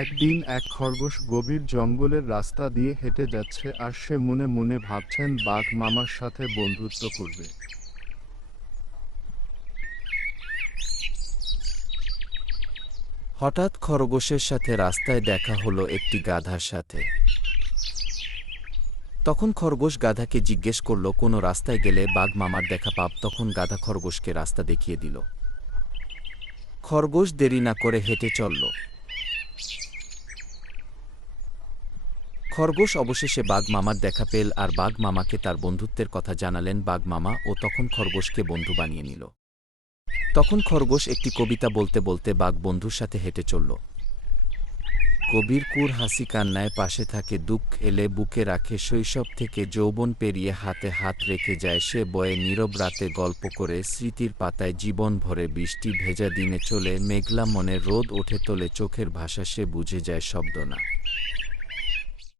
একদিন এক খরগোশ গভীর জঙ্গলের রাস্তা দিয়ে হেঁটে যাচ্ছে আর সে মনে মনে ভাবছেন বাঘ মামার সাথে বন্ধুত্ব করবে। হঠাৎ খরগোশের সাথে রাস্তায় দেখা হলো একটি গাধার সাথে। তখন খরগোশ গাধাকে জিজ্ঞেস করল, কোনো রাস্তায় গেলে বাঘ মামার দেখা পাব? তখন গাধা খরগোশকে রাস্তা দেখিয়ে দিল। খরগোশ দেরি না করে হেঁটে চলল। খরগোশ অবশেষে বাঘ মামার দেখা পেল আর বাঘ মামাকে তার বন্ধুত্বের কথা জানালেন। বাঘ মামা ও তখন খরগোশকে বন্ধু বানিয়ে নিল। তখন খরগোশ একটি কবিতা বলতে বলতে বাঘ বন্ধুর সাথে হেঁটে চলল। কবির কুর হাসি কান্নায় পাশে থাকে, দুঃখ এলে বুকে রাখে, শৈশব থেকে যৌবন পেরিয়ে হাতে হাত রেখে যায় সে বয়ে, নীরব রাতে গল্প করে স্মৃতির পাতায় জীবন ভরে, বৃষ্টি ভেজা দিনে চলে মেঘলা মনে, রোদ ওঠে তোলে চোখের ভাষা সে বুঝে যায় শব্দ না।